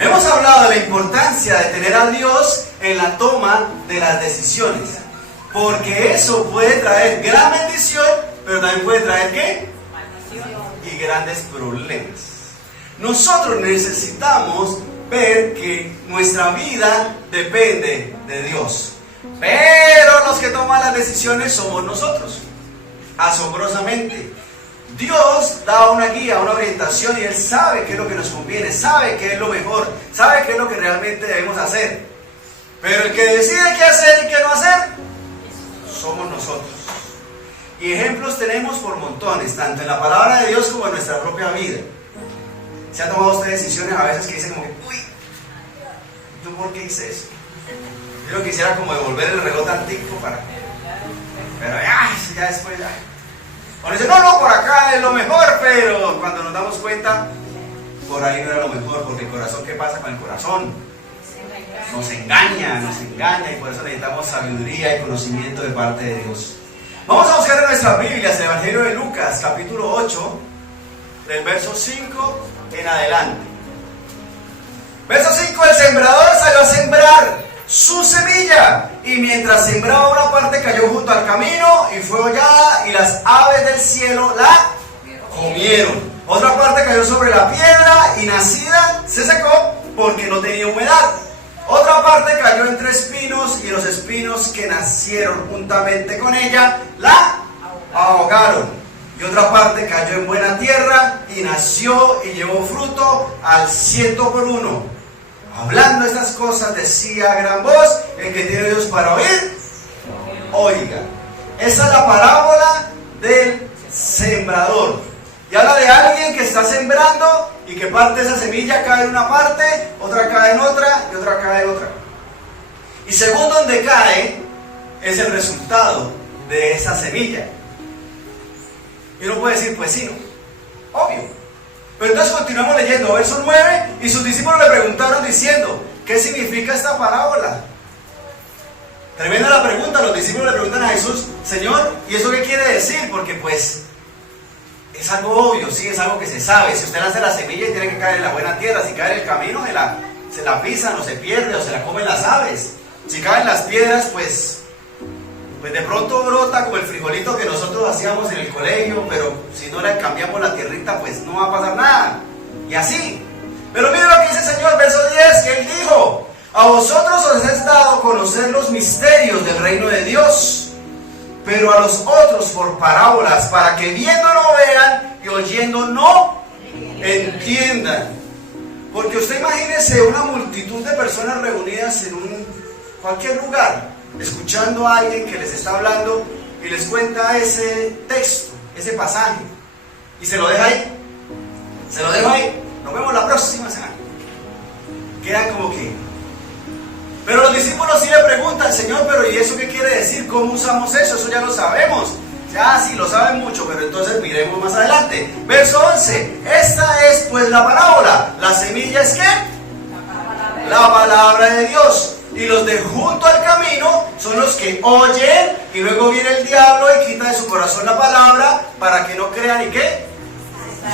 Hemos hablado de la importancia de tener a Dios en la toma de las decisiones, porque eso puede traer gran bendición, pero también puede traer ¿qué? Y grandes problemas. Nosotros necesitamos ver que nuestra vida depende de Dios, pero los que toman las decisiones somos nosotros. Asombrosamente, Dios da una guía, una orientación, y Él sabe qué es lo que nos conviene, sabe qué es lo mejor, sabe qué es lo que realmente debemos hacer. Pero el que decide qué hacer y qué no hacer, somos nosotros. Y ejemplos tenemos por montones, tanto en la palabra de Dios como en nuestra propia vida. ¿Se ha tomado usted decisiones a veces que dicen como que, uy, ¿yo por qué hice eso? Yo quisiera como devolver el reloj antiguo para... Pero ya después ya... Cuando dice, no, por acá es lo mejor, pero cuando nos damos cuenta, por ahí no era lo mejor, porque el corazón, ¿qué pasa con el corazón? Nos engaña, y por eso necesitamos sabiduría y conocimiento de parte de Dios. Vamos a buscar en nuestras Biblias el Evangelio de Lucas, capítulo 8, del verso 5 en adelante. Verso 5, el sembrador salió a sembrar su semilla, y mientras sembraba, una parte cayó junto al camino y fue hollada, y las aves del cielo la comieron. Otra parte cayó sobre la piedra y nacida se secó porque no tenía humedad. Otra parte cayó entre espinos, y los espinos que nacieron juntamente con ella la ahogaron. Y otra parte cayó en buena tierra y nació y llevó fruto al 100%. Hablando estas cosas decía a gran voz: el que tiene oídos para oír, oiga. Esa es la parábola del sembrador. Y habla de alguien que está sembrando y que parte de esa semilla cae en una parte, otra cae en otra y otra cae en otra. Y según donde cae es el resultado de esa semilla. Y uno puede decir, pues sí, ¿no? Obvio. Pero entonces continuamos leyendo, verso 9, y sus discípulos le preguntaron diciendo, ¿qué significa esta parábola? Tremenda la pregunta. Los discípulos le preguntan a Jesús, Señor, ¿y eso qué quiere decir? Porque pues es algo obvio, sí, es algo que se sabe. Si usted lanza la semilla y tiene que caer en la buena tierra, si cae en el camino se la pisan o se pierde o se la comen las aves. Si caen las piedras, pues de pronto brota como el frijolito que nosotros hacíamos en el colegio, pero si no le cambiamos la tierrita, pues no va a pasar nada. Y así. Pero mire lo que dice el Señor, verso 10, que Él dijo: a vosotros os es dado a conocer los misterios del reino de Dios, pero a los otros por parábolas, para que viendo no vean y oyendo no entiendan. Porque usted imagínese una multitud de personas reunidas en cualquier lugar, escuchando a alguien que les está hablando y les cuenta ese texto, ese pasaje, y se lo deja ahí, nos vemos la próxima semana. Quedan como que... Pero los discípulos sí le preguntan, Señor, pero ¿y eso qué quiere decir? ¿Cómo usamos eso? Eso ya lo sabemos. Ya sí, lo saben mucho, pero entonces miremos más adelante. Verso 11, esta es pues la parábola. La semilla es ¿qué? La palabra de Dios. Y los de junto al camino son los que oyen, y luego viene el diablo y quita de su corazón la palabra para que no crean y ¿qué?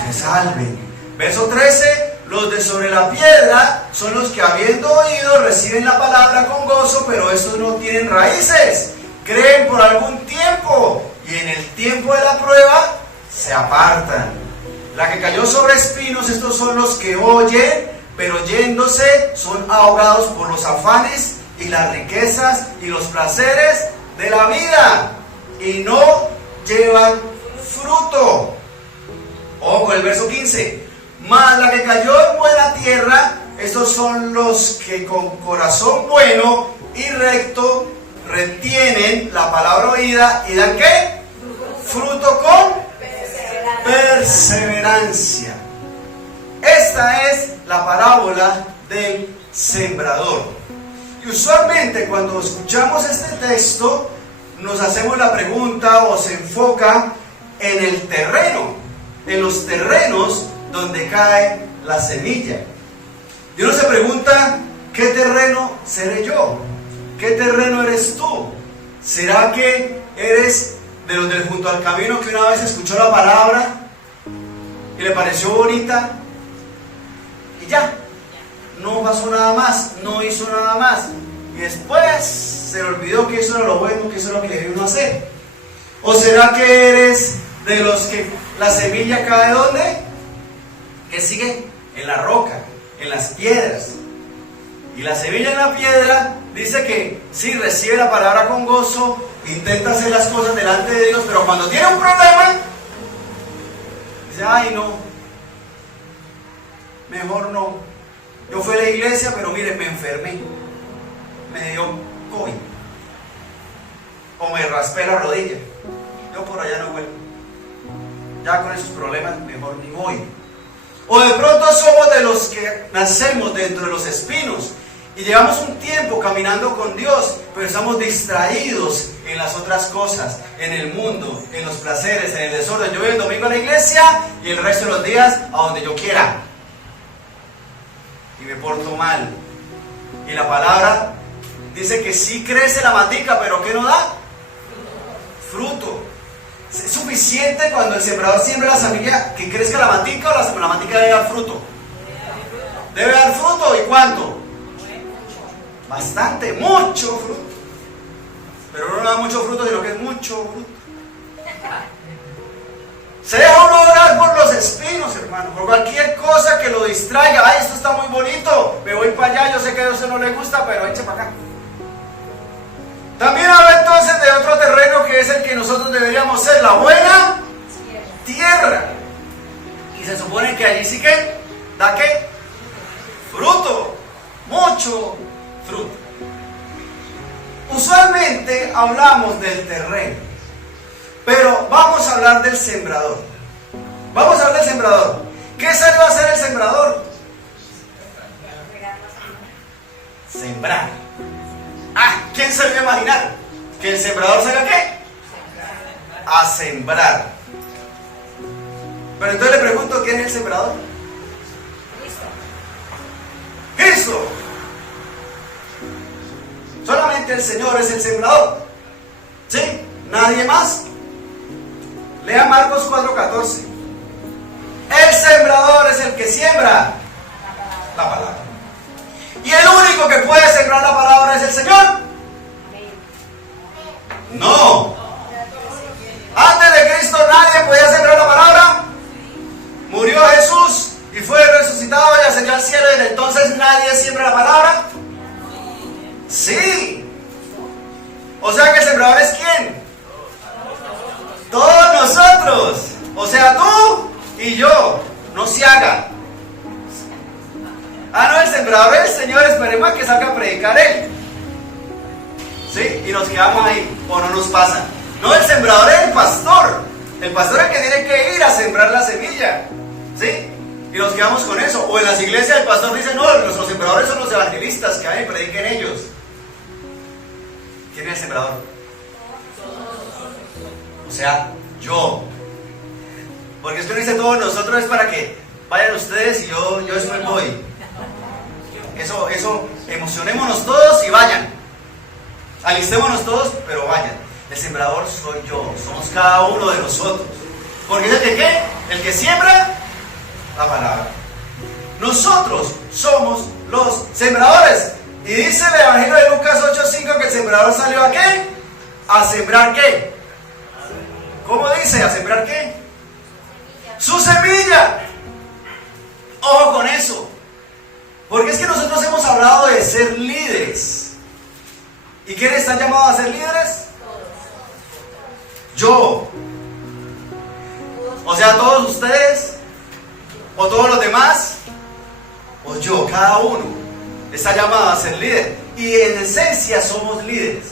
Se salven. Verso 13, los de sobre la piedra son los que habiendo oído reciben la palabra con gozo, pero estos no tienen raíces, creen por algún tiempo y en el tiempo de la prueba se apartan. La que cayó sobre espinos, estos son los que oyen, pero yéndose son ahogados por los afanes y las riquezas y los placeres de la vida, y no llevan fruto. Ojo, el verso 15. Mas la que cayó en buena tierra, estos son los que con corazón bueno y recto retienen la palabra oída y dan ¿qué? Fruto con perseverancia. Esta es la parábola del sembrador. Y usualmente cuando escuchamos este texto nos hacemos la pregunta, o se enfoca en el terreno, en los terrenos donde cae la semilla. Y uno se pregunta, ¿qué terreno seré yo? ¿Qué terreno eres tú? ¿Será que eres de los del junto al camino que una vez escuchó la palabra y le pareció bonita y ya? no pasó nada más, no hizo nada más. Y después se le olvidó que eso era lo bueno, que eso era lo que debía uno hacer. ¿O será que eres de los que la semilla cae ¿dónde? ¿Qué sigue? En la roca, en las piedras. Y la semilla en la piedra dice que sí, recibe la palabra con gozo, intenta hacer las cosas delante de Dios, pero cuando tiene un problema, dice, ay no, mejor no. Yo fui a la iglesia, pero mire, me enfermé, me dio COVID, o me raspé la rodilla, yo por allá no vuelvo. Ya con esos problemas mejor ni voy. O de pronto somos de los que nacemos dentro de los espinos y llevamos un tiempo caminando con Dios, pero estamos distraídos en las otras cosas, en el mundo, en los placeres, en el desorden. Yo voy el domingo a la iglesia y el resto de los días a donde yo quiera. Y me porto mal. Y la palabra dice que sí crece la matica, pero ¿qué no da? Fruto. ¿Es suficiente cuando el sembrador siembra la semilla que crezca la matica o la matica debe dar fruto? Debe dar fruto. ¿Y cuánto? Bastante, mucho fruto. Pero no da mucho fruto, sino que es mucho fruto. Se deja uno orar por los espinos, hermano, por cualquier cosa que lo distraiga. Ay, esto está muy bonito, me voy para allá, yo sé que a Dios no le gusta, pero eche para acá. También habla entonces de otro terreno que es el que nosotros deberíamos ser, la buena tierra. Y se supone que allí sí que da ¿qué? Fruto, mucho fruto. Usualmente hablamos del terreno, pero vamos a hablar del sembrador. Vamos a hablar del sembrador. ¿Qué salió a hacer el sembrador? Sembrar. ¿Quién se lo iba a imaginar? ¿Que el sembrador salga a qué? A sembrar. Pero entonces le pregunto, ¿quién es el sembrador? Cristo. Solamente el Señor es el sembrador. ¿Sí? ¿Nadie más? Lea Marcos 4:14. El sembrador es el que siembra la palabra. Y el único que puede sembrar la palabra es el Señor. No. Antes de Cristo nadie podía sembrar la palabra. Murió Jesús y fue resucitado y ascendió al cielo, y desde entonces nadie siembra la palabra. Sí. O sea que el sembrador es ¿quién? Todos nosotros. O sea, tú y yo. No se haga. No, el sembrador es el Señor, esperemos a que salga a predicar Él. ¿Sí? Y nos quedamos ahí, o no nos pasa. No, el sembrador es el pastor. El pastor es el que tiene que ir a sembrar la semilla. ¿Sí? Y nos quedamos con eso. O en las iglesias el pastor dice, no, nuestros sembradores son los evangelistas, que vayan y prediquen ellos. ¿Quién es el sembrador? O sea, yo. Porque es que no dice todos nosotros, es para que vayan ustedes y yo después voy. Eso, emocionémonos todos y vayan. Alistémonos todos, pero vayan. El sembrador soy yo, somos cada uno de nosotros. Porque es el que ¿qué? El que siembra la palabra. Nosotros somos los sembradores. Y dice el Evangelio de Lucas 8:5 que el sembrador salió ¿a qué? ¿A sembrar qué? ¿Cómo dice? ¿A sembrar qué? Su semilla. Ojo con eso. Porque es que nosotros hemos hablado de ser líderes. ¿Y quiénes están llamados a ser líderes? Yo. O sea, todos ustedes, o todos los demás, o yo, cada uno está llamado a ser líder. Y en esencia somos líderes,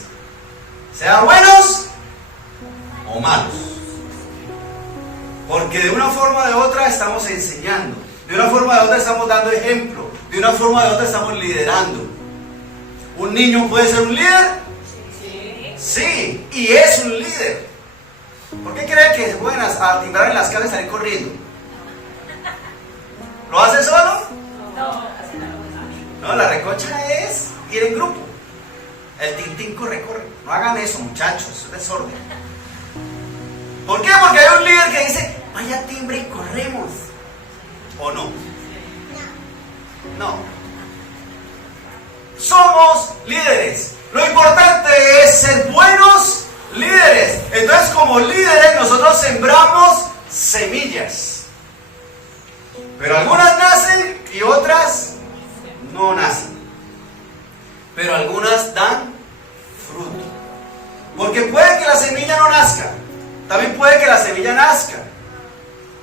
sean buenos o malos. Porque de una forma o de otra estamos enseñando, de una forma o de otra estamos dando ejemplo, de una forma o de otra estamos liderando. ¿Un niño puede ser un líder? Sí, y es un líder. ¿Por qué cree que se pueden timbrar en las calles y salir corriendo? ¿Lo hace solo? No, la recocha es ir en grupo. El tintín corre. No hagan eso, muchachos, es desorden. ¿Por qué? Porque hay un líder que dice, vaya timbre y corremos. ¿O no? No. somos líderes. Lo importante es ser buenos líderes. Entonces, como líderes, nosotros sembramos semillas. Pero algunas nacen y otras no nacen. Pero algunas dan fruto. Porque puede que la semilla no nazca. También puede que la semilla nazca.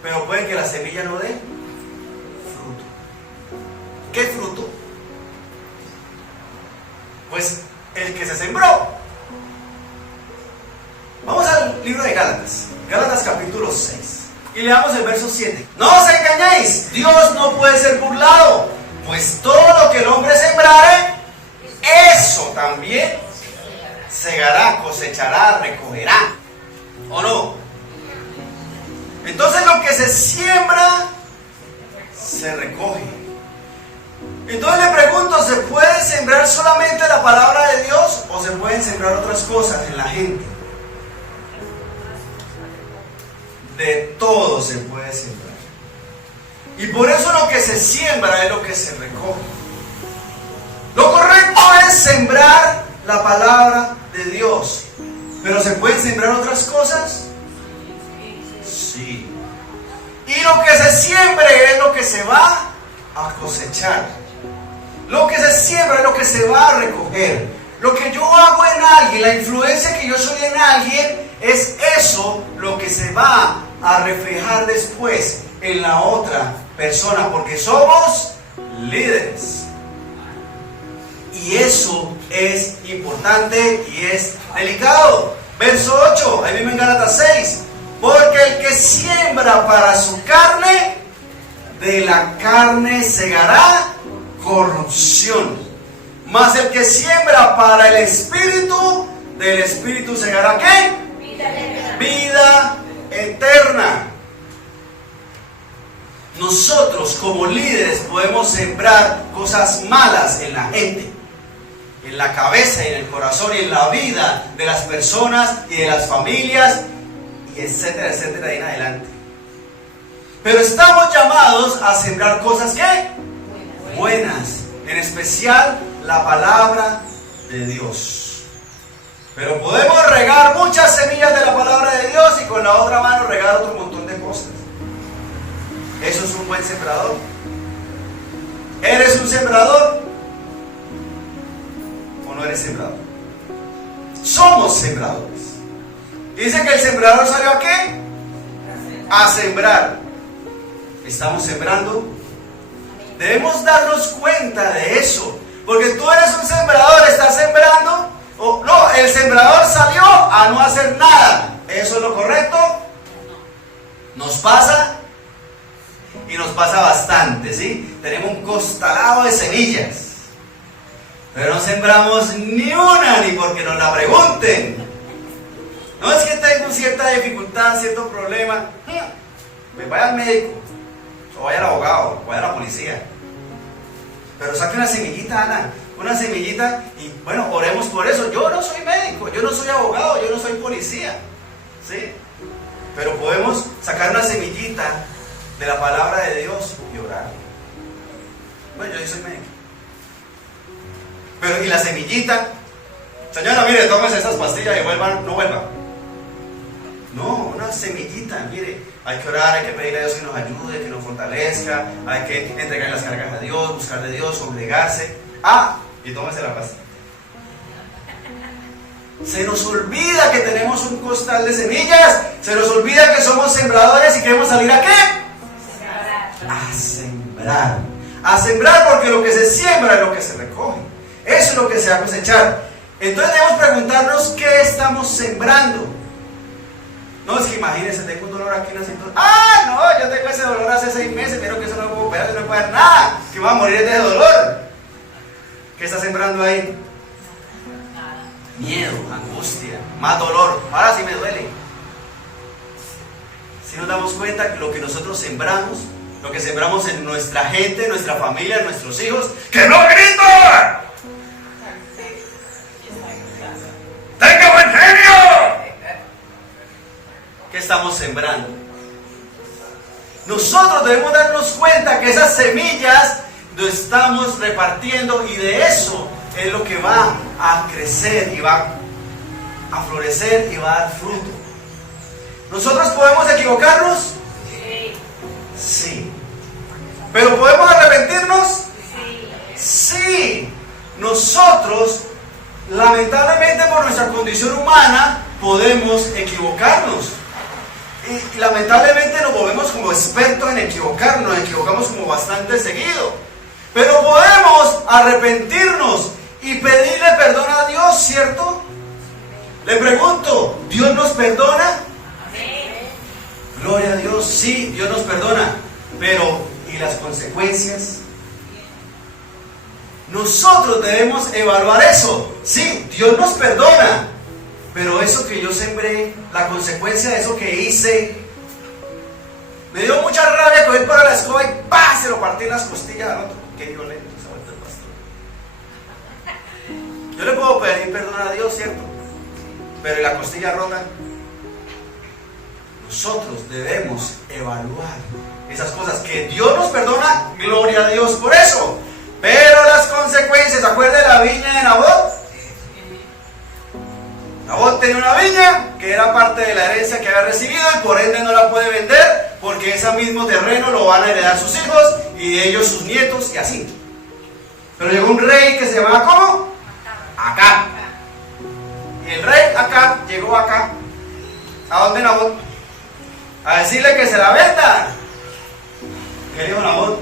Pero puede que la semilla no dé fruto. ¿Qué fruto? Pues el que se sembró. Vamos al libro de Gálatas. Gálatas capítulo 6. Y leamos el verso 7. No os engañéis, Dios no puede ser burlado, pues todo lo que el hombre sembrare, eso también segará, cosechará, recogerá. ¿O no? Entonces lo que se siembra, se recoge. Entonces le pregunto, ¿se puede sembrar solamente la palabra de Dios o se pueden sembrar otras cosas en la gente? De todo se puede sembrar. Y por eso lo que se siembra es lo que se recoge. Lo correcto es sembrar la palabra de Dios. ¿Pero se pueden sembrar otras cosas? Sí. Y lo que se siembre es lo que se va a cosechar. Lo que se siembra es lo que se va a recoger. Lo que yo hago en alguien, la influencia que yo soy en alguien, es eso lo que se va a reflejar después en la otra persona, porque somos líderes. Y eso es importante y es delicado. Verso 8, ahí mismo en Gálatas 6. Porque el que siembra para su carne, de la carne segará corrupción. Mas el que siembra para el Espíritu, del Espíritu segará ¿qué? Vida eterna. Nosotros como líderes podemos sembrar cosas malas en la gente, en la cabeza y en el corazón y en la vida de las personas y de las familias, y etcétera, etcétera, ahí en adelante. Pero estamos llamados a sembrar cosas ¿qué? Buenas, en especial la palabra de Dios. Pero podemos regar muchas semillas de la palabra de Dios y con la otra mano regar otro montón de cosas. ¿Eso es un buen sembrador? ¿Eres un sembrador? ¿O no eres sembrador? Somos sembradores. Dice que el sembrador salió ¿a qué? A sembrar. ¿Estamos sembrando? Debemos darnos cuenta de eso. Porque tú eres un sembrador, estás sembrando. O no, el sembrador salió a no hacer nada. ¿Eso es lo correcto? Nos pasa. Y nos pasa bastante, ¿sí? Tenemos un costalado de semillas. Pero no sembramos ni una, ni porque nos la pregunten. No es que tengo cierta dificultad, cierto problema. Pues vaya al médico, o vaya al abogado, o vaya a la policía. Pero saque una semillita, Ana, una semillita, y bueno, oremos por eso. Yo no soy médico, yo no soy abogado, yo no soy policía, ¿sí? Pero podemos sacar una semillita de la palabra de Dios y orar. Bueno, yo soy médico. Pero y la semillita, señora, mire, tómese estas pastillas y vuelvan, no vuelvan. No, una semillita, mire, hay que orar, hay que pedirle a Dios que nos ayude, que nos fortalezca, hay que entregar las cargas a Dios, buscar de Dios, obligarse. Y tómese la pastilla. Se nos olvida que tenemos un costal de semillas, se nos olvida que somos sembradores y queremos salir ¿a qué? A sembrar. A sembrar, porque lo que se siembra es lo que se recoge. Eso es lo que se va a cosechar. Entonces debemos preguntarnos qué estamos sembrando. No, es que imagínense, tengo un dolor aquí en la cintura. No, yo tengo ese dolor hace 6 meses, pero que eso no puedo operar, no puedo hacer nada, que voy a morir de ese dolor. ¿Qué está sembrando ahí? Miedo, angustia, más dolor. Ahora sí me duele. Si nos damos cuenta que lo que nosotros sembramos, lo que sembramos en nuestra gente, en nuestra familia, en nuestros hijos, ¡que no gritan! ¡Tenga buen genio! ¿Qué estamos sembrando? Nosotros debemos darnos cuenta que esas semillas lo estamos repartiendo y de eso es lo que va a crecer y va a florecer y va a dar fruto. ¿Nosotros podemos equivocarnos? Sí. ¿Pero podemos arrepentirnos? Sí. Nosotros, lamentablemente por nuestra condición humana, podemos equivocarnos. Y lamentablemente nos volvemos como expertos en equivocarnos, nos equivocamos como bastante seguido. Pero podemos arrepentirnos y pedirle perdón a Dios, ¿cierto? Le pregunto, ¿Dios nos perdona? Gloria a Dios, sí, Dios nos perdona. Pero, ¿y las consecuencias? Nosotros debemos evaluar eso. Sí, Dios nos perdona. Pero eso que yo sembré, la consecuencia de eso que hice, me dio mucha rabia coger para la escoba y ¡pah! Se lo partí en las costillas al otro. Qué violento se ha vuelto el pastor. Yo le puedo pedir perdón a Dios, ¿cierto? Pero ¿y la costilla rota? Nosotros debemos evaluar esas cosas. Que Dios nos perdona, gloria a Dios por eso. Pero las consecuencias, ¿se acuerda de la viña de Nabot? Nabot tenía una viña que era parte de la herencia que había recibido y por ende no la puede vender porque ese mismo terreno lo van a heredar sus hijos y de ellos sus nietos y así. Pero llegó un rey que se llamaba ¿cómo? Acab. Y el rey Acab llegó acá. ¿A dónde Nabot? A decirle que se la venda. ¿Qué dijo Nabot?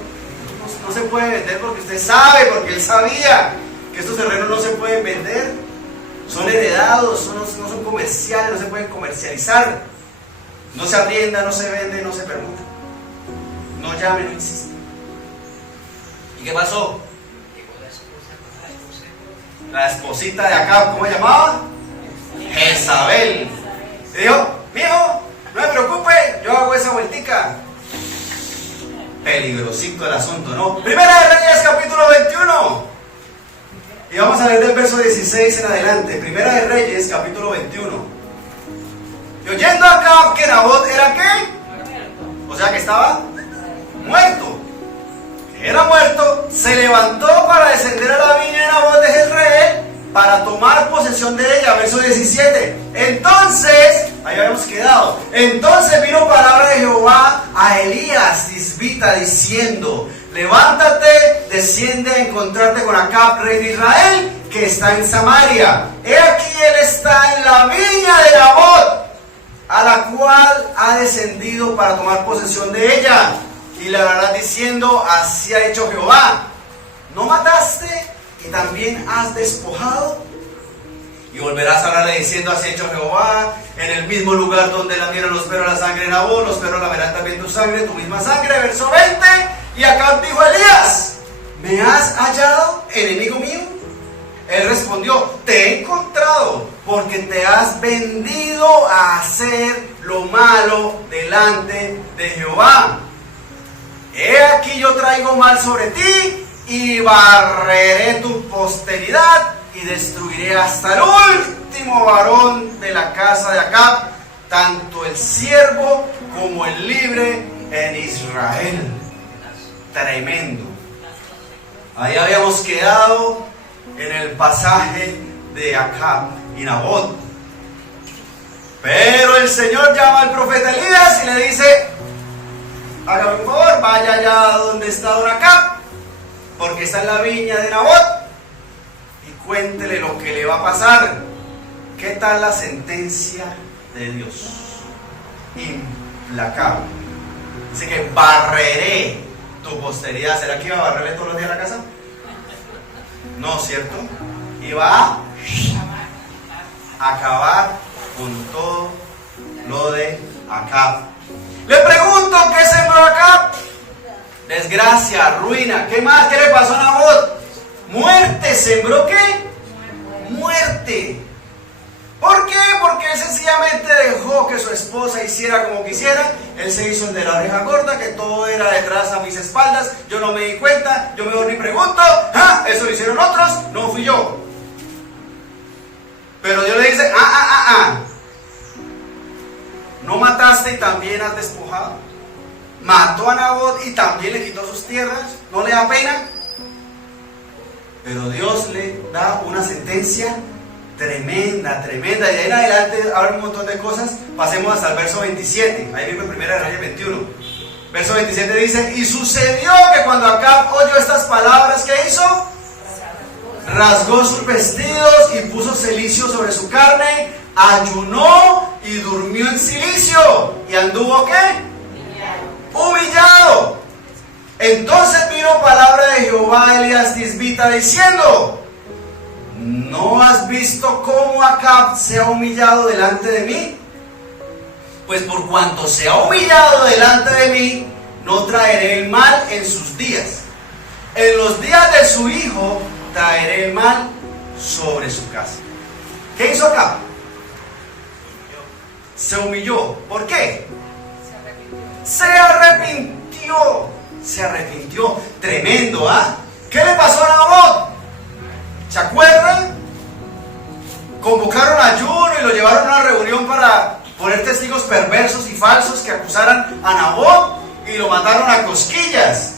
No se puede vender porque usted sabe, porque él sabía que estos terrenos no se pueden vender. Son heredados, no son comerciales, no se pueden comercializar. No se arrienda, no se vende, no se permuta. No llame, no insiste. ¿Y qué pasó? La esposita de Acab, ¿cómo se llamaba? Jezabel. Y dijo, mijo, no me preocupe, yo hago esa vueltica. Peligrosito el asunto, ¿no? Primera de Reyes, capítulo 21. Y vamos a leer del verso 16 en adelante. Primera de Reyes, capítulo 21. Y oyendo Acab que Nabot era ¿qué? O sea que estaba muerto. Era muerto, se levantó para descender a la viña de Nabot de Jezreel para tomar posesión de ella. Verso 17. Entonces, ahí habíamos quedado. Entonces vino palabra de Jehová a Elías Tisbita diciendo: levántate, desciende a encontrarte con Acab, rey de Israel, que está en Samaria. He aquí él está en la viña de Nabot, a la cual ha descendido para tomar posesión de ella. Y le hablarás diciendo: así ha hecho Jehová, ¿no mataste y también has despojado? Y volverás a hablarle diciendo: así ha hecho Jehová, en el mismo lugar donde lamieron los perros la sangre de Nabot, los perros lamerán también tu sangre, tu misma sangre. Verso 20. Y Acab dijo a Elías: ¿me has hallado, enemigo mío? Él respondió: te he encontrado, porque te has vendido a hacer lo malo delante de Jehová. He aquí yo traigo mal sobre ti, y barreré tu posteridad, y destruiré hasta el último varón de la casa de Acab, tanto el siervo como el libre en Israel. Tremendo. Ahí habíamos quedado en el pasaje de Acab y Nabot. Pero el Señor llama al profeta Elías y le dice: hágame un favor, vaya allá donde está don Acab, porque está en la viña de Nabot, y cuéntele lo que le va a pasar. ¿Qué tal la sentencia de Dios? Implacable. Dice que barreré tu posteridad. ¿Será que iba a barrerle todos los días a la casa? No, ¿cierto? Iba a acabar con todo lo de Acab. Le pregunto: ¿qué sembró Acab? Desgracia, ruina. ¿Qué más? ¿Qué le pasó a Nabot? Muerte. ¿Sembró qué? Muerte. ¿Por qué? Porque él sencillamente dejó que su esposa hiciera como quisiera. Él se hizo el de la oreja gorda, que todo era detrás a mis espaldas. Yo no me di cuenta, yo mejor ni pregunto. ¿Ah? Eso lo hicieron otros, no fui yo. Pero Dios le dice: ¿no mataste y también has despojado? ¿Mató a Nabot y también le quitó sus tierras? ¿No le da pena? Pero Dios le da una sentencia tremenda, tremenda. Y de ahí en adelante habrá un montón de cosas. Pasemos hasta el verso 27. Ahí mismo en 1 Reyes 21. Verso 27 dice: y sucedió que cuando Acab oyó estas palabras, ¿qué hizo? Rasgó sus vestidos y puso cilicio sobre su carne, ayunó y durmió en cilicio. ¿Y anduvo qué? Humillado. Entonces vino palabra de Jehová a Elías Tisbita diciendo: ¿no has visto cómo Acab se ha humillado delante de mí? Pues por cuanto se ha humillado delante de mí, no traeré el mal en sus días. En los días de su hijo traeré el mal sobre su casa. ¿Qué hizo Acab? Se humilló. ¿Por qué? Se arrepintió. Se arrepintió. Tremendo, ¿ah? ¿Qué le pasó a Nabot? ¿Se acuerdan? Convocaron ayuno y lo llevaron a una reunión para poner testigos perversos y falsos que acusaran a Nabot y lo mataron a cosquillas.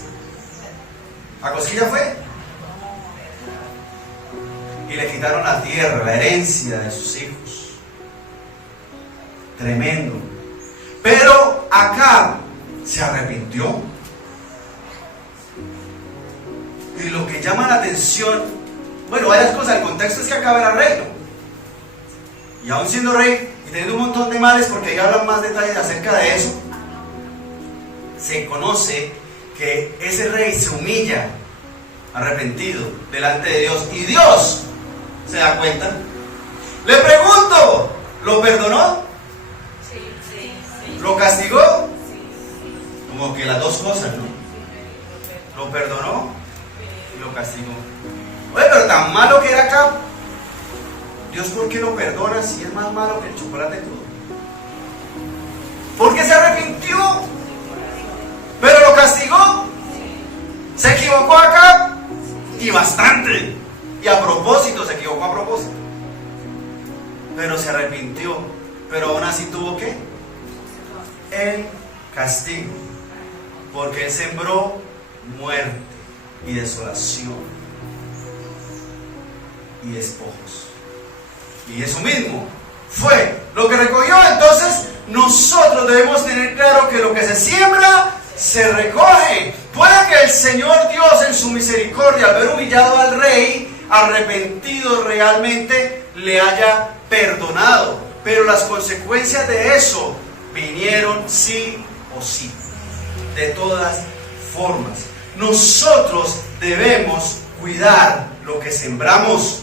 ¿A cosquillas fue? Y le quitaron la tierra, la herencia de sus hijos. Tremendo. Pero Acab se arrepintió. Y lo que llama la atención, bueno, varias cosas. El contexto es que Acab era rey, ¿no? Y aún siendo rey y teniendo un montón de males, porque ahí hablan más detalles acerca de eso, se conoce que ese rey se humilla arrepentido delante de Dios. Y Dios se da cuenta. Le pregunto, ¿lo perdonó? Sí. ¿Lo castigó? Sí. Como que las dos cosas, ¿no? Lo perdonó y lo castigó. Oye, pero tan malo que era Acab, Dios, ¿por qué lo perdona si es más malo que el chocolate crudo? Porque se arrepintió, pero lo castigó. Se equivocó Acab, y bastante. Y a propósito, se equivocó a propósito. Pero se arrepintió. Pero aún así tuvo ¿qué? El castigo. Porque él sembró muerte y desolación y despojos. Y eso mismo fue lo que recogió. Entonces nosotros debemos tener claro que lo que se siembra se recoge. Puede que el Señor Dios en su misericordia, al ver humillado al rey, arrepentido realmente, le haya perdonado, pero las consecuencias de eso vinieron sí o sí, de todas formas. Nosotros debemos cuidar lo que sembramos,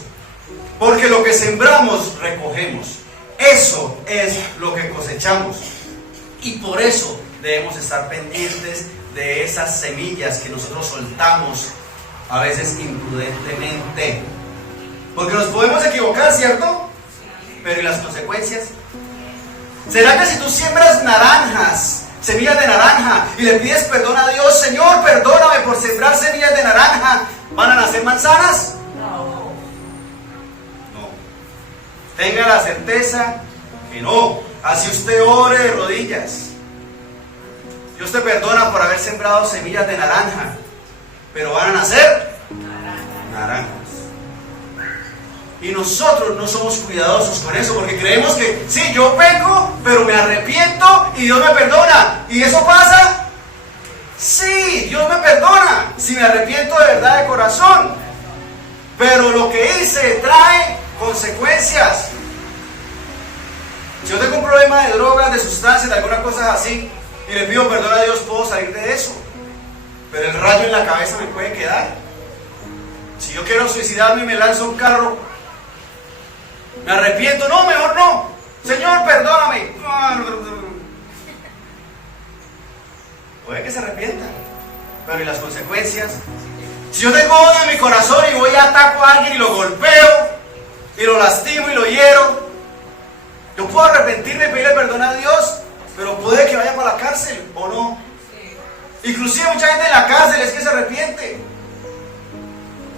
porque lo que sembramos recogemos. Eso es lo que cosechamos, y por eso debemos estar pendientes de esas semillas que nosotros soltamos a veces imprudentemente, porque nos podemos equivocar, ¿cierto? Pero ¿y las consecuencias? ¿Será que si tú siembras naranjas, semillas de naranja, y le pides perdón a Dios, Señor, perdóname por sembrar semillas de naranja, van a nacer manzanas? No. Tenga la certeza que no. Así usted ore de rodillas, Dios te perdona por haber sembrado semillas de naranja, pero van a nacer naranjas. Y nosotros no somos cuidadosos con eso, porque creemos que sí, yo peco, pero me arrepiento y Dios me perdona. ¿Y eso pasa? Sí, Dios me perdona si me arrepiento de verdad de corazón, pero lo que hice trae consecuencias. Si yo tengo un problema de drogas, de sustancias, de alguna cosa así, y le pido perdón a Dios, puedo salir de eso, pero el rayo en la cabeza me puede quedar. Si yo quiero suicidarme y me lanzo un carro, me arrepiento, no, mejor no, Señor, perdóname. Puede que se arrepienta, pero ¿y las consecuencias? Si yo tengo odio en mi corazón y voy y ataco a alguien y lo golpeo y lo lastimo y lo hiero, yo puedo arrepentirme y pedirle perdón a Dios, pero puede que vaya para la cárcel o no. Inclusive mucha gente en la cárcel es que se arrepiente.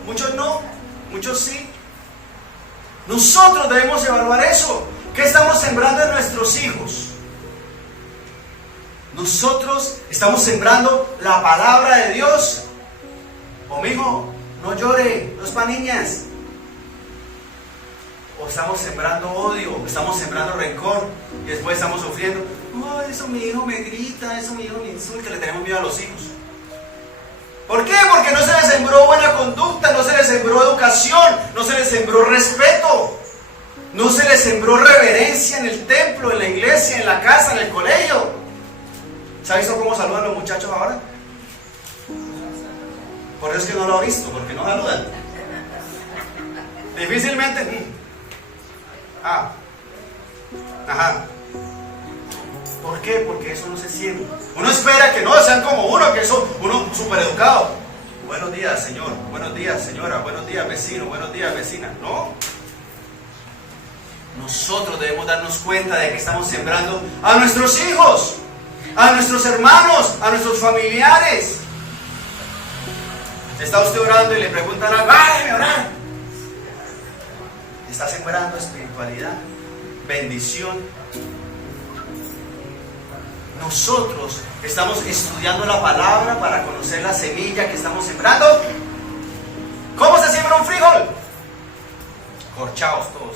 Muchos no, muchos sí. Nosotros debemos evaluar eso. ¿Qué estamos sembrando en nuestros hijos? Nosotros estamos sembrando la palabra de Dios, o mijo, No llore, no es para niñas. O estamos sembrando odio, estamos sembrando rencor y después estamos sufriendo. Oh, eso mi hijo me grita, eso mi hijo me insulta, le tenemos miedo a los hijos. ¿Por qué? Porque no se les sembró buena conducta, no se les sembró educación, no se les sembró respeto, no se les sembró reverencia en el templo, en la iglesia, en la casa, en el colegio. ¿Se ha visto cómo saludan los muchachos ahora? Por eso es que no lo ha visto, porque no saludan. Difícilmente. Ajá. ¿Por qué? Porque eso no se siembra. Uno espera que no sean como uno, que son uno súper educado. Buenos días, señor. Buenos días, señora. Buenos días, vecino. Buenos días, vecina. No. Nosotros debemos darnos cuenta de que estamos sembrando a nuestros hijos, a nuestros hermanos, a nuestros familiares. Está usted orando y le preguntan algo, ¡ay, orar! Está sembrando espiritualidad, bendición. Nosotros estamos estudiando la palabra para conocer la semilla que estamos sembrando. ¿Cómo se siembra un frijol? Corchados todos.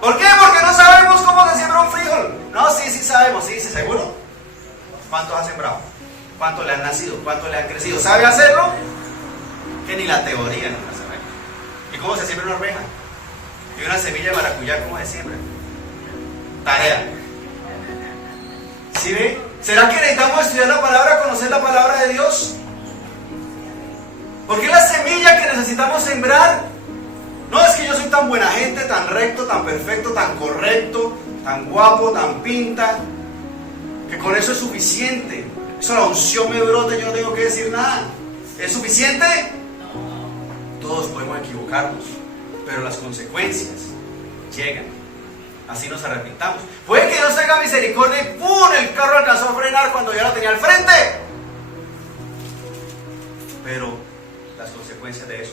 ¿Por qué? Porque no sabemos cómo se siembra un frijol. No, sí sabemos, sí, seguro. ¿Cuántos ha sembrado? ¿Cuántos le han nacido? ¿Cuántos le han crecido? ¿Sabe hacerlo? Que ni la teoría no la sabe. ¿Y cómo se siembra una arveja? Y una semilla de maracuyá, ¿cómo se siembra? Tarea. ¿Sí ve? ¿Será que necesitamos estudiar la palabra, conocer la palabra de Dios? Porque es la semilla que necesitamos sembrar. No es que yo soy tan buena gente, tan recto, tan perfecto, tan correcto, tan guapo, tan pinta, que con eso es suficiente. Eso la unción me brota y yo no tengo que decir nada. ¿Es suficiente? Todos podemos equivocarnos, pero las consecuencias llegan. Así nos arrepintamos. Puede que Dios tenga misericordia y ¡pum! El carro alcanzó a frenar cuando ya lo tenía al frente. Pero las consecuencias de eso,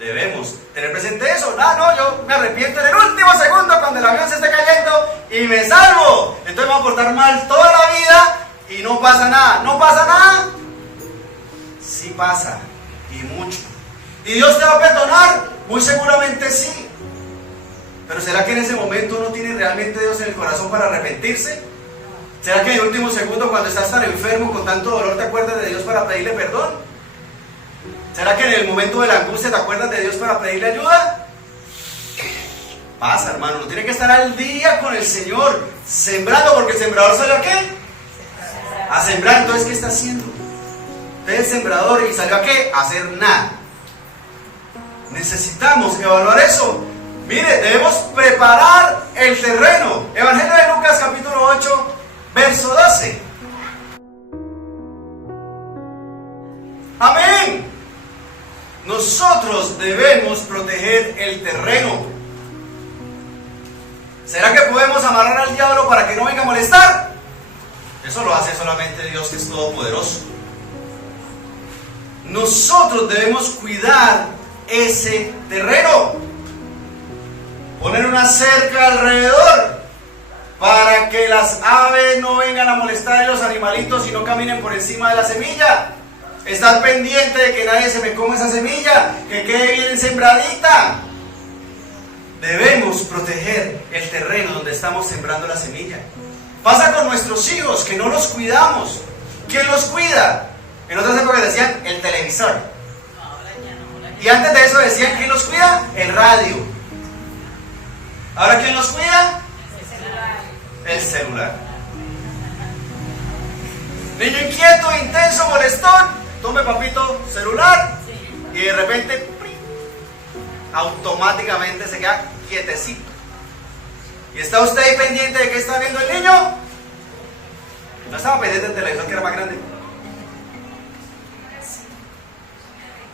debemos tener presente eso. No, yo me arrepiento en el último segundo cuando el avión se esté cayendo y me salvo. Entonces me voy a portar mal toda la vida y no pasa nada. ¿No pasa nada? Sí pasa, y mucho. ¿Y Dios te va a perdonar? Muy seguramente sí. Pero ¿será que en ese momento uno tiene realmente Dios en el corazón para arrepentirse? ¿Será que en el último segundo, cuando estás tan enfermo, con tanto dolor, te acuerdas de Dios para pedirle perdón? ¿Será que en el momento de la angustia te acuerdas de Dios para pedirle ayuda? Pasa, hermano, uno tiene que estar al día con el Señor, sembrando, porque el sembrador salió a qué? A sembrar. Entonces, ¿qué está haciendo? Usted es el sembrador y salió a qué? A hacer nada. Necesitamos evaluar eso. Mire, debemos preparar el terreno. Evangelio de Lucas, capítulo 8, verso 12. Amén. Nosotros debemos proteger el terreno. ¿Será que podemos amarrar al diablo para que no venga a molestar? Eso lo hace solamente Dios, que es todopoderoso. Nosotros debemos cuidar ese terreno. Poner una cerca alrededor para que las aves no vengan a molestar a los animalitos y no caminen por encima de la semilla. Estar pendiente de que nadie se me coma esa semilla, que quede bien sembradita. Debemos proteger el terreno donde estamos sembrando la semilla. Pasa con nuestros hijos, que no los cuidamos. ¿Quién los cuida? En otras épocas decían el televisor. Y antes de eso decían ¿quién los cuida? El radio. ¿Ahora quién los cuida? El celular. Niño inquieto, intenso, molestón. Tome, papito, celular. Y de repente, automáticamente se queda quietecito. ¿Y está usted ahí pendiente de qué está viendo el niño? No estaba pendiente del televisor, que era más grande.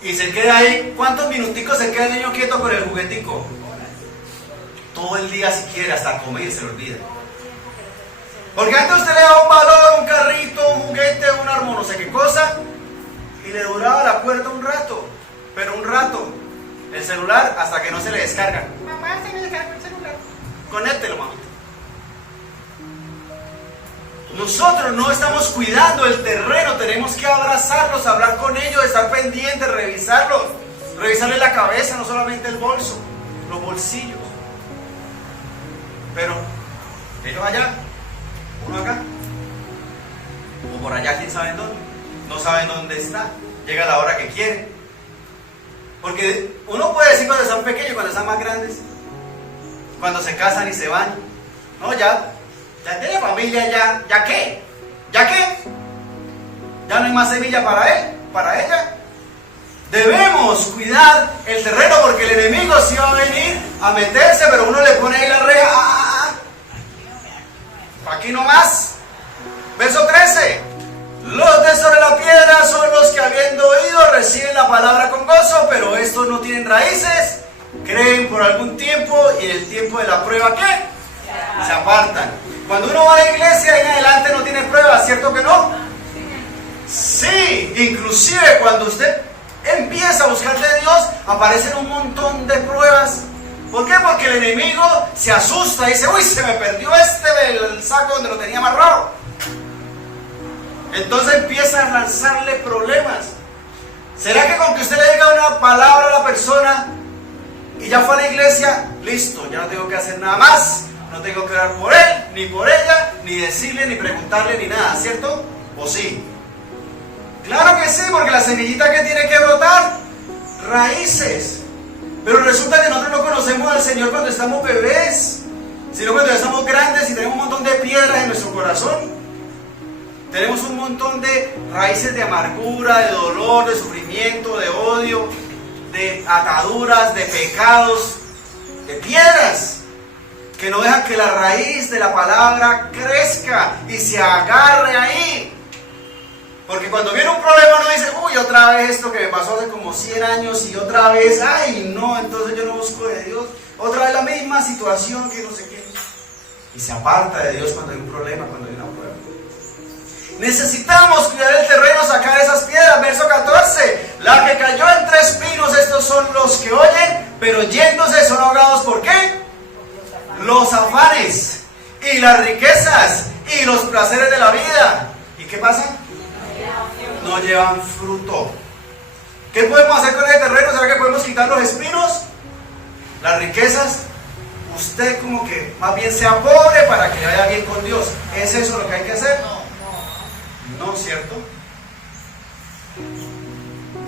Y se queda ahí. ¿Cuántos minuticos se queda el niño quieto con el juguetico? Todo el día si quiere, hasta comer se le olvida. Porque antes usted le daba un balón, un carrito, un juguete, un árbol, no sé qué cosa, y le duraba la cuerda un rato, pero un rato. El celular hasta que no se le descarga. Mamá, se me descarga el celular. Conéctelo, mamita. nosotros no estamos cuidando el terreno, tenemos que abrazarlos, hablar con ellos, estar pendientes, revisarlos, revisarles la cabeza, no solamente el bolso, los bolsillos. Pero ellos allá, uno acá, o por allá, quién sabe dónde, no saben dónde está, llega la hora que quiere. Porque uno puede decir cuando están pequeños, cuando están más grandes, cuando se casan y se van, no, ya tiene familia, ¿ya qué? ¿Ya qué? Ya no hay más semilla para él, para ella. Debemos cuidar el terreno porque el enemigo sí va a venir a meterse, pero uno le pone ahí la reja. Aquí nomás. Verso 13. Los de sobre la piedra son los que habiendo oído reciben la palabra con gozo, pero estos no tienen raíces, creen por algún tiempo y en el tiempo de la prueba ¿qué? Se apartan. Cuando uno va a la iglesia en adelante no tiene pruebas, ¿cierto que no? Sí, inclusive cuando usted empieza a buscar de Dios, aparecen un montón de pruebas. ¿Por qué? Porque el enemigo se asusta y dice, uy, se me perdió el saco donde lo tenía amarrado. Entonces empieza a lanzarle problemas. ¿Será que con que usted le diga una palabra a la persona y ya fue a la iglesia, listo, ya no tengo que hacer nada más? No tengo que orar por él, ni por ella, ni decirle, ni preguntarle, ni nada, ¿cierto? ¿O sí? Claro que sí, porque la semillita que tiene que brotar, raíces. Pero resulta que nosotros no conocemos al Señor cuando estamos bebés, sino cuando ya estamos grandes y tenemos un montón de piedras en nuestro corazón. Tenemos un montón de raíces de amargura, de dolor, de sufrimiento, de odio, de ataduras, de pecados, de piedras que no dejan que la raíz de la palabra crezca y se agarre ahí. Porque cuando viene un problema uno dice, uy, otra vez esto que me pasó hace como 100 años y otra vez, ay no, entonces yo no busco de Dios. Otra vez la misma situación que no sé qué. Y se aparta de Dios cuando hay un problema, cuando hay una prueba. Necesitamos cuidar el terreno, sacar esas piedras. Verso 14. La que cayó entre espinos, estos son los que oyen, pero yéndose son ahogados. ¿Por qué? Los afanes y las riquezas y los placeres de la vida. ¿Y qué pasa? No llevan fruto. ¿Qué podemos hacer con el terreno? ¿Será que podemos quitar los espinos? Las riquezas. Usted como que más bien sea pobre para que vaya bien con Dios. ¿Es eso lo que hay que hacer? No, ¿cierto?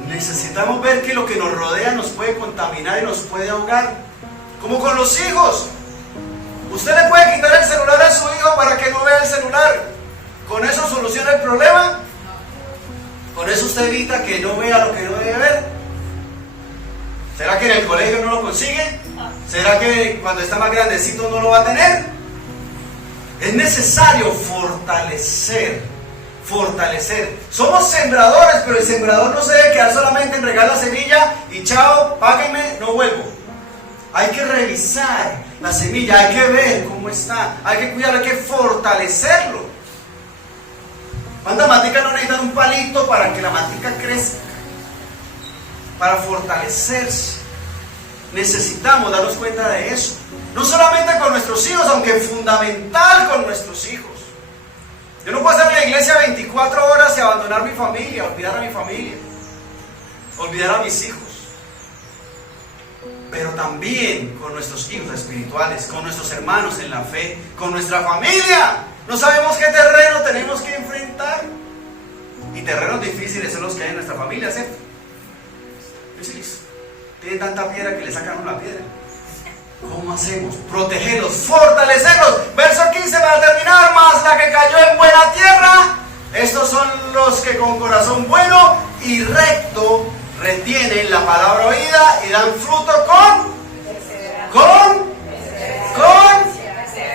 Necesitamos ver que lo que nos rodea nos puede contaminar y nos puede ahogar. Como con los hijos. Usted le puede quitar el celular a su hijo para que no vea el celular. ¿Con eso soluciona el problema? ¿Con eso usted evita que no vea lo que no debe ver? ¿Será que en el colegio no lo consigue? ¿Será que cuando está más grandecito no lo va a tener? Es necesario fortalecer. Somos sembradores, pero el sembrador no se debe quedar solamente en regar la semilla y chao, páguenme, no vuelvo. Hay que revisar la semilla, hay que ver cómo está, hay que cuidarlo, hay que fortalecerlo. ¿Cuántas maticas no necesitan un palito para que la matica crezca? Para fortalecerse. Necesitamos darnos cuenta de eso. No solamente con nuestros hijos, aunque es fundamental con nuestros hijos. Yo no puedo estar en la iglesia 24 horas y abandonar mi familia, olvidar a mi familia, olvidar a mis hijos. Pero también con nuestros hijos espirituales, con nuestros hermanos en la fe, con nuestra familia. No sabemos qué terreno tenemos que enfrentar. Y terrenos difíciles son los que hay en nuestra familia, ¿cierto? Difíciles. Tienen tanta piedra que le sacan una piedra. ¿Cómo hacemos? Protegerlos, fortalecerlos. Verso 15 para terminar. Más la que cayó en buena tierra. Estos son los que con corazón bueno y recto retienen la palabra oída y dan fruto con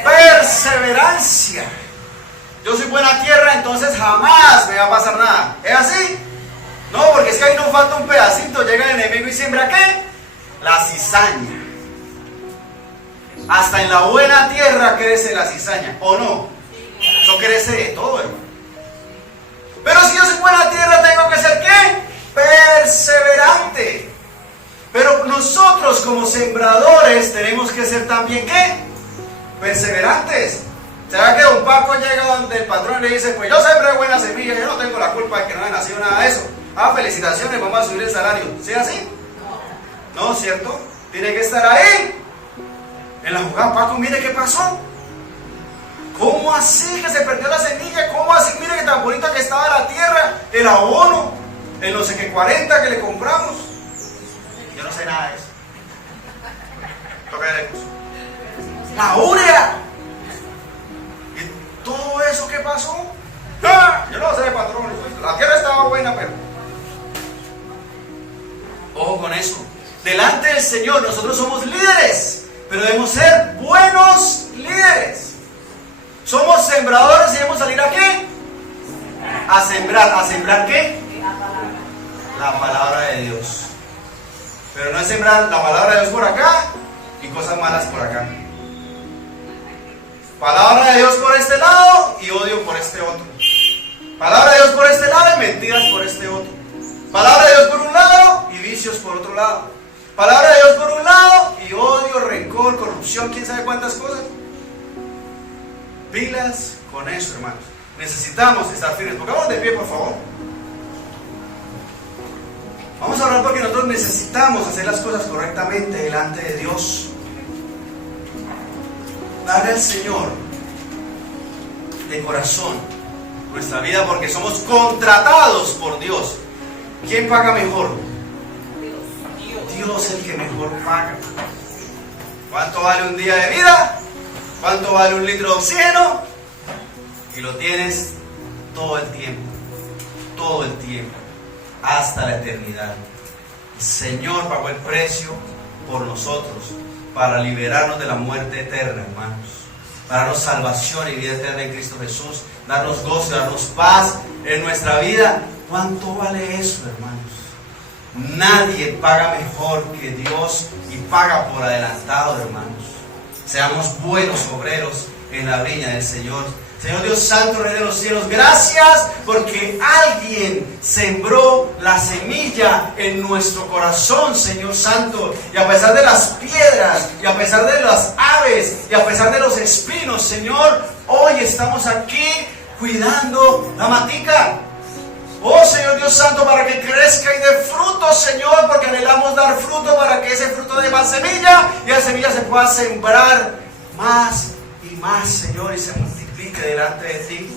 perseverancia. Yo soy buena tierra, entonces jamás me va a pasar nada. ¿Es así? No, porque es que ahí nos falta un pedacito. Llega el enemigo y siembra ¿qué? La cizaña. Hasta en la buena tierra crece la cizaña, ¿o no? Eso crece de todo, hermano. Pero si yo soy buena tierra, tengo que ser ¿qué? Perseverante. Pero nosotros como sembradores tenemos que ser también ¿qué? Perseverantes. ¿Será que don Paco llega donde el patrón le dice, pues yo sembré buena semilla, yo no tengo la culpa de que no haya nacido nada de eso? Ah, felicitaciones, vamos a subir el salario. ¿Sí así? No, ¿cierto? Tiene que estar ahí. En la jugada, Paco, mire qué pasó. ¿Cómo así que se perdió la semilla? ¿Cómo así? Mire que tan bonita que estaba la tierra, el abono, el no sé qué 40 que le compramos. Yo no sé nada de eso. Toca de lejos. La urea. ¿Y todo eso qué pasó? ¡Ah! Yo no sé, patrón. La tierra estaba buena, pero... Ojo con eso. Delante del Señor nosotros somos líderes, pero debemos ser buenos líderes. Somos sembradores y debemos salir a qué? A sembrar. ¿A sembrar qué? La palabra de Dios. Pero no es sembrar la palabra de Dios por acá y cosas malas por acá. Palabra de Dios por este lado y odio por este otro. Palabra de Dios por este lado y mentiras por este otro. Palabra de Dios por un lado y vicios por otro lado. Palabra de Dios por un lado y odio, rencor, corrupción, quién sabe cuántas cosas. Pilas con eso, hermanos. Necesitamos estar firmes. Pongamos de pie, por favor. Vamos a hablar porque nosotros necesitamos hacer las cosas correctamente delante de Dios. Darle al Señor de corazón nuestra vida porque somos contratados por Dios. ¿Quién paga mejor? Dios el que mejor paga. ¿Cuánto vale un día de vida? ¿Cuánto vale un litro de oxígeno? Y lo tienes todo el tiempo. Todo el tiempo. Hasta la eternidad. El Señor pagó el precio por nosotros para liberarnos de la muerte eterna, hermanos. Para darnos salvación y vida eterna en Cristo Jesús. Darnos gozo, darnos paz en nuestra vida. ¿Cuánto vale eso, hermanos? Nadie paga mejor que Dios y paga por adelantado, hermanos. Seamos buenos obreros en la viña del Señor. Señor Dios Santo, Rey de los cielos, gracias porque alguien sembró la semilla en nuestro corazón, Señor Santo. Y a pesar de las piedras, y a pesar de las aves, y a pesar de los espinos, Señor, hoy estamos aquí cuidando la matica. Oh Señor Dios Santo, para que crezca y dé fruto, Señor, porque anhelamos dar fruto para que ese fruto dé más semilla y la semilla se pueda sembrar más y más, Señor, y se multiplique delante de ti.